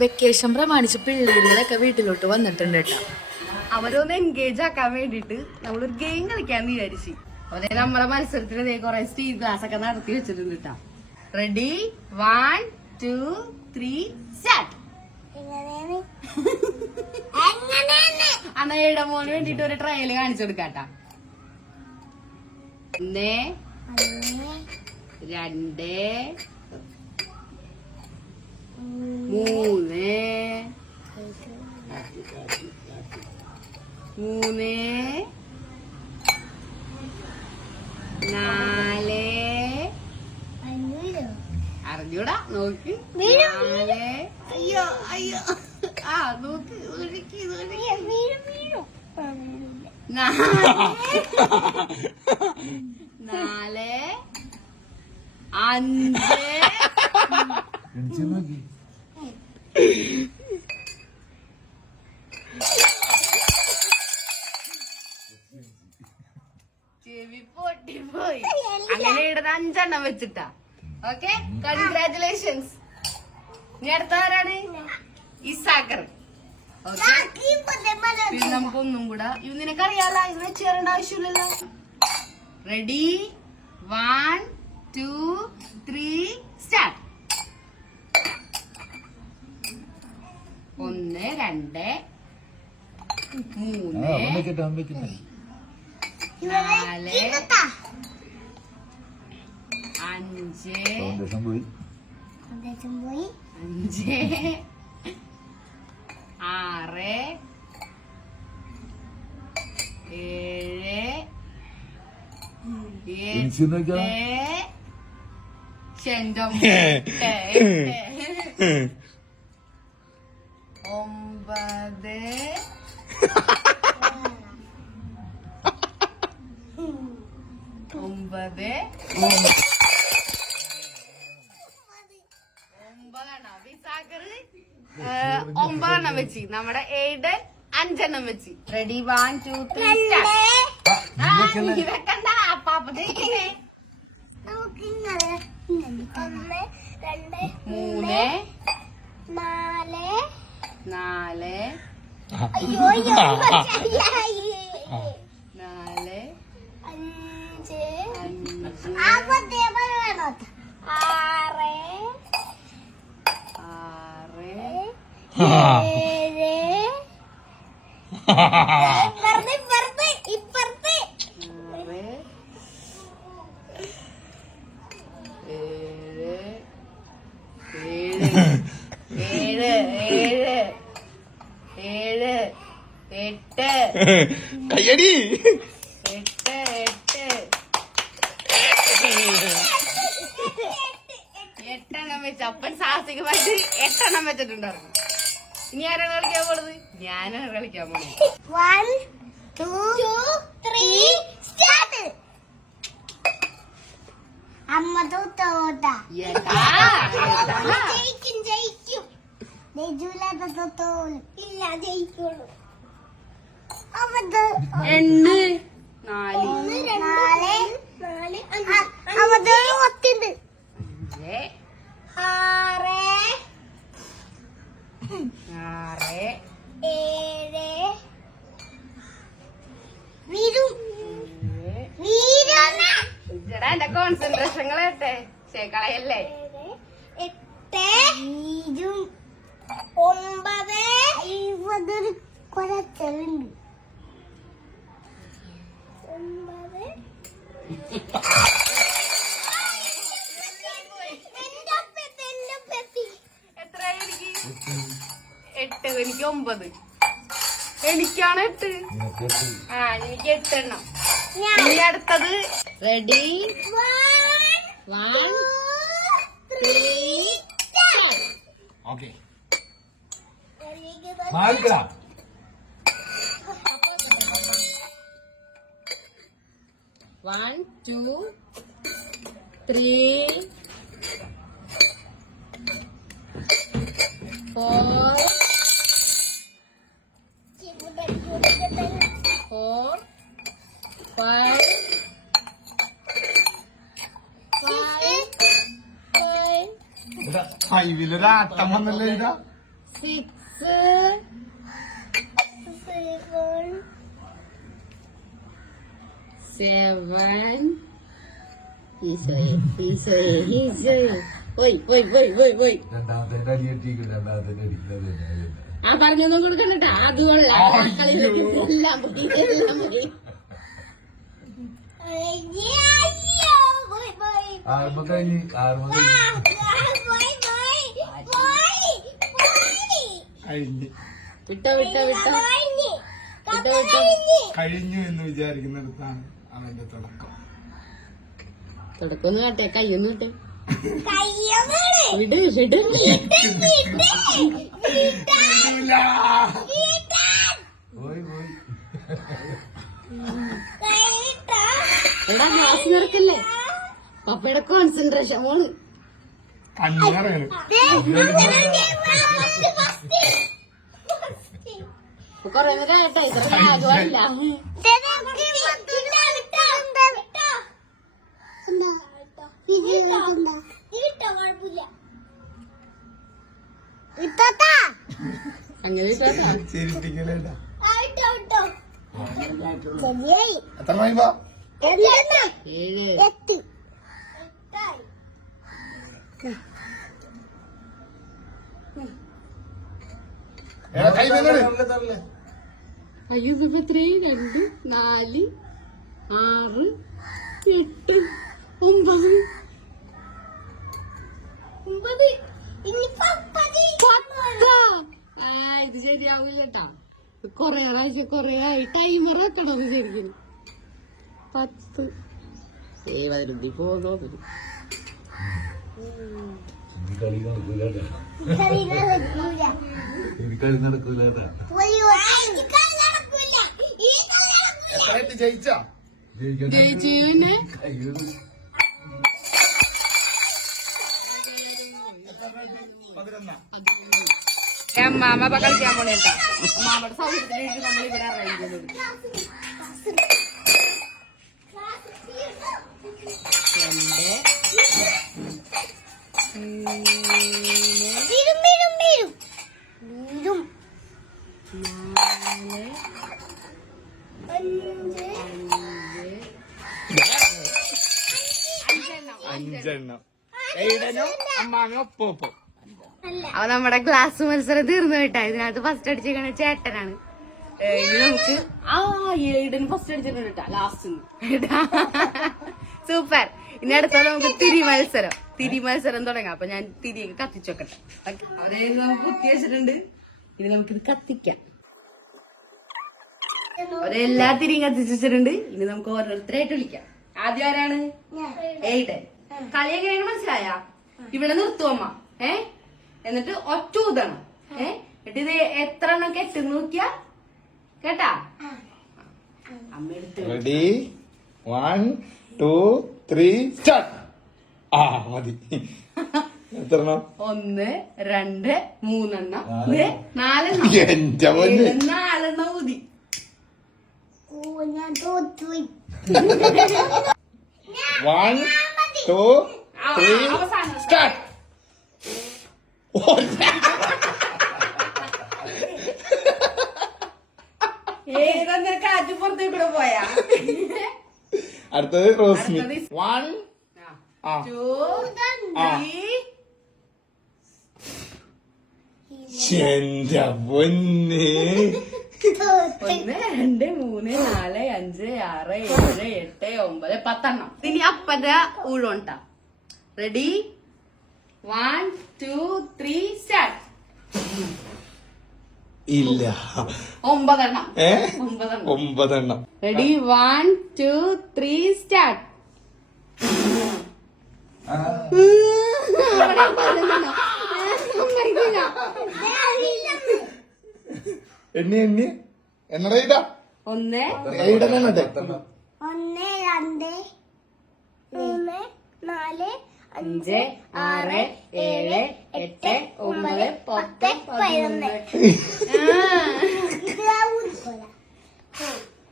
Vacation പ്രമാണിച്ച് പിള്ളേരുകളൊക്കെ വീട്ടിലോട്ട് വന്നിട്ടുണ്ട് അവരൊന്ന് എൻഗേജ് ആക്കാൻ വേണ്ടിട്ട് നമ്മളൊരു ഗെയിം കളിക്കാൻ വിചാരിച്ചു. അവരെ നമ്മളെ മത്സരത്തിന് കൊറേ സ്റ്റീൽ ക്ലാസ് ഒക്കെ നടത്തി വെച്ചിട്ടുണ്ട് ready one two three start അന്നയുടെ മോന് വേണ്ടിട്ട് ഒരു ട്രയൽ കാണിച്ചു കൊടുക്കാട്ടാ. രണ്ട് മൂന്ന്. മൂന്ന്. നാല്. അറിഞ്ഞൂടാ നോക്ക്. നാല്. അയ്യോ അയ്യോ. ആ നോക്ക് ഒഴുക്കി നാല്. അഞ്ച് ചെവി പൊട്ടിപ്പോയി അങ്ങനെ ഇടുന്ന അഞ്ചെണ്ണം വെച്ചിട്ടാ. ഓക്കെ? കൺഗ്രാറ്റുലേഷൻസ് ഇനി അടുത്തവരാണ്? ഇസാക്കർ പിന്നെ നമുക്ക് ഒന്നും കൂടെ. ഇത് നിനക്കറിയാലോ ഇത് വെച്ച് തരേണ്ട ആവശ്യമില്ലല്ലോ. Ready one two three start ഒന്ന് രണ്ട് മൂന്ന് നാല് അഞ്ച് അഞ്ച് ആറ് ഏഴ് എട്ട് ചെണ്ടം ഒമ്പത്. ഒമ്പത്. ഒമ്പതെണ്ണം വെച്ച്. നമ്മുടെ ഏഴ് അഞ്ചെണ്ണം വെച്ച്. റെഡി വൺ ടു ത്രീ വെക്കണ്ട അപ്പാപ്പ ജയിക്കണേ ഒന്ന് രണ്ട് മൂന്ന് നാല്. നാല്. നാല് അഞ്ച്. അഞ്ച്. ആറ്. ആറ്. ഏഴ് ഇപ്പുറത്ത് ഇപ്പുറത്ത് ഇപ്പുറത്ത് ആറ് ഏഴ് ഏഴ് ഏഴ് ഏഴ് ഏഴ് എട്ട് കയ്യടി. എട്ട് എട്ട് എട്ടെണ്ണം വെച്ച്. അപ്പൻ സാഹസികമായിട്ട് എട്ടെണ്ണം വെച്ചിട്ടുണ്ടായിരുന്നു. ഇനി ആരാണ് കളിക്കാൻ പോണത്? ഞാനാണ് കളിക്കാൻ പോണത്. വൺ ടു ത്രീ സ്റ്റാർട്ട് അമ്മ തോട്ട. ജയിക്കും ജയിക്കും. ഇല്ല ജയിക്കുള്ളൂ എണ്ണ്. നാല്. ആറ്. ആറ്. ഏഴ്. എന്റെ കോൺസെൻട്രേഷൻ കളയട്ടെ കളയല്ലേ? എട്ട് ഒമ്പത് ഇരുപത് കുറച്ചുണ്ട് ഒമ്പത് എത്ര എനിക്ക് എട്ട്. എനിക്ക് ഒമ്പത്. എനിക്കാണ് എട്ട്. ആ എനിക്ക് എട്ടെണ്ണം ഇനി അടുത്തത്. Ready one okay one two three four four five five five तमन लेगा सिक्स സെവൻ ഈശോയെ ഈശോയെ ഈശോയെ രണ്ടാമത്തെ അടി എട്ടിക്കും രണ്ടാമത്തെ അടിക്കുന്നത് ആ പറഞ്ഞൊന്നും കൊടുക്കണ്ട അതുകൊള്ള. കൊള്ളാം എല്ലാം പോയി എല്ലാം പോയി പോയി, പോയി. പോയി, പോയി, പോയി, പോയി. കഴിഞ്ഞ്. വിട്ടോ വിട്ടോ വിട്ടോ. വിട്ടോ വിട്ടോ. കഴിഞ്ഞു എന്ന് വിചാരിക്കുന്നിടത്താണ് അവന്റെ തുടക്കം. തുടക്കൊന്ന് കാട്ടെ കയ്യൊന്ന് കയ്യൊന്നാണ്. വിട് വിട്. പോയി പോയി. എടാ ഗ്ലാസ് നിറക്കല്ലേ പപ്പയുടെ കോൺസെൻട്രേഷൻ മോൾ. കൊറേ നേരം ആയിട്ടോ? ഇത്ര ഭാഗമല്ല ദേ, നമുക്ക് വിട്ടോ, വിട്ടോ, വിട്ടോ. വിട്ടോ, വിട്ടോ, കുഴപ്പമില്ല. വിട്ടോട്ടാ. അങ്ങനെ കേട്ടോ ചിരിപ്പിക്കലേട്ടാ ആ, വിട്ടോ, വിട്ടോ. ശരിയായി. എത്ര? ഏഴ്. എട്ട്. അയ്യോ ഇതിപ്പോ എത്രയും രണ്ട് നാല് ആറ് എട്ട് ഒമ്പത്. ഇനിയിപ്പോ പതി. പത്താ ആ ഇത് ശരിയാവില്ല കേട്ടാ കൊറേ പ്രാവശ്യം കൊറേ ആയി. ടൈമർ വെക്കണം ശരിക്കും. പത്ത്. പതിനൊന്നി പോന്നോ കളി നടക്കൂല. ജയിച്ചാ? ജയിച്ചു പതിനൊന്നാ. അമ്മാമ അപ്പൊ കളിക്കാൻ സൗകര്യത്തിലേക്ക് നമ്മൾ ഇവിടെ അറേഞ്ച് ചെയ്തത്. അഞ്ചെണ്ണം അമ്മാങ്ങ അമ്മാനും ഒപ്പം. അപ്പൊ നമ്മുടെ ക്ലാസ് മത്സരം തീർന്നു കേട്ടാ. ഇതിനകത്ത് ഫസ്റ്റ് അടിച്ചേക്കണ ചേട്ടനാണ്. ഇനി നമുക്ക് ആ ഫസ്റ്റ് അടിച്ചിട്ടുണ്ട് കേട്ടാ ലാസ്റ്റ് സൂപ്പർ ഇനി അടുത്ത നമുക്ക് തിരി മത്സരം തിരി മത്സരം തുടങ്ങാം. അപ്പൊ ഞാൻ തിരിയൊക്കെ കത്തിച്ചു വെക്കട്ടെ. ഓക്കേ. അതായത് നമുക്ക് കുത്തി വെച്ചിട്ടുണ്ട്. ഇനി നമുക്കിത് കത്തിക്കാം. അവരെ എല്ലാ തിരിയും കത്തിച്ചിട്ടുണ്ട് വെച്ചിട്ടുണ്ട്. ഇനി നമുക്ക് ഓരോരുത്തരായിട്ട് വിളിക്കാം. ആദ്യം ആരാണ്? ഞാൻ. കളി എങ്ങനെയാണ് മനസ്സിലായ? ഇവിടെ നിർത്തുവമ്മ ഏ? എന്നിട്ട് ഒറ്റ ഊതണം ഏ? എന്നിട്ട് ഇത് എത്ര എണ്ണം കെട്ടി? നോക്കിയ കേട്ടാ? അമ്മ എടുത്ത് ready one two three start ആ മതി. എത്ര ഒന്ന് രണ്ട് മൂന്നെണ്ണം. നാലെണ്ണം. എന്റെ പൊന്ന്. ഏഴ്, നാലെണ്ണം ഊതി വൺ ടു ത്രീ സ്റ്റാർട്ട് ഏതെന്നെ കാറ്റ് പുറത്തേക്ക് കൂടെ പോയാ അടുത്തത് റോസ്മി. വൺ എന്റെ പൊന്ന്. ഒന്ന് രണ്ട് മൂന്ന് നാല് അഞ്ച് ആറ് ഏഴ് എട്ട് ഒമ്പത് പത്തെണ്ണം. ഇനി അപ്പത ഊഴോണ്ടാ ready one two three start ഇല്ല. ഒമ്പതെണ്ണം. ഏ? ഒമ്പതെണ്ണം. ഒമ്പതെണ്ണം. Ready one two three start എണ്ണി എണ്ണി. എന്നടാ ഇതാ ഒന്ന്. ഒന്ന് രണ്ട് മൂന്ന് നാല് അഞ്ച് ആറ് ഏഴ് എട്ട് ഒമ്പത് പത്ത് പതിനൊന്ന്.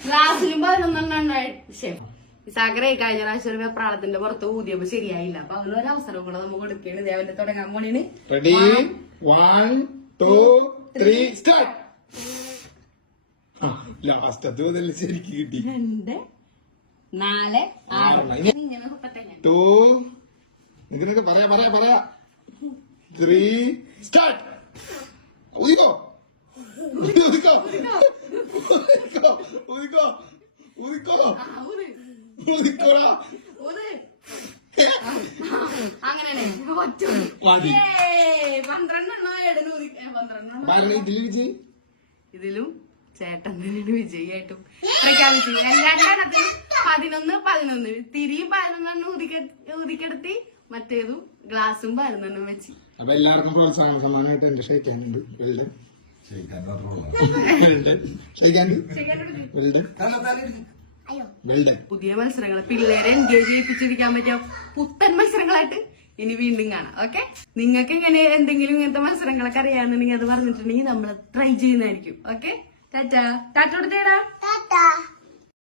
ക്ലാസ്സിലും പതിനൊന്നെണ്ണം കഴിഞ്ഞ പ്രാവശ്യം ഒരു വെപ്രാളത്തിന്റെ പുറത്ത് ഊതിയപ്പോ ശരിയായില്ല. അപ്പൊ അവനൊരു ഒരു അവസരം കൂടെ നമുക്ക് കൊടുക്കുകയാണ്. ദേവന്റെ തുടങ്ങാൻ പോണേന്. Ready one two three start last അത് മുതൽ ശരിക്ക് കിട്ടി. രണ്ട് നാല് ആറ്. ടു നിനക്ക് പറയാ പറയാ പറയാ. Three start. അങ്ങനെയാണ്. പന്ത്രണ്ടെണ്ണം. ഏ, പന്ത്രണ്ടെണ്ണം. കാരണം ഇതിൽ വിജയ് ഇതിലും ചേട്ടൻ തന്നെയാണ് വിജയിയായിട്ടും പ്രഖ്യാപിച്ചു രണ്ടെണ്ണത്തിനും പതിനൊന്ന് പതിനൊന്ന്. തിരിയും പതിനൊന്നെണ്ണം ഊതിക്കെ ഊതിക്കെടുത്തി. മറ്റേതും ഗ്ലാസും പതിനൊന്നെണ്ണം വെച്ച്. അപ്പൊ എല്ലാവർക്കും പ്രോത്സാഹന സമ്മാനമായിട്ട് എന്റെ ക്ഷയിക്കാനുണ്ട്. വെൽഡൻ പുതിയ മത്സരങ്ങൾ പിള്ളേരെ എൻഗേജ് ചെയ്യിപ്പിച്ചിരിക്കാൻ പറ്റിയ പുത്തൻ മത്സരങ്ങളായിട്ട് ഇനി വീണ്ടും കാണാം. ഓക്കെ നിങ്ങൾക്ക് ഇങ്ങനെ എന്തെങ്കിലും ഇങ്ങനത്തെ മത്സരങ്ങളൊക്കെ അറിയാന്നുണ്ടെങ്കിൽ അത് പറഞ്ഞിട്ടുണ്ടെങ്കിൽ നമ്മൾ ട്രൈ ചെയ്യുന്നതായിരിക്കും. ഓക്കെ ടാറ്റ ടാറ്റ കൊടുത്തേടാ ടാറ്റാ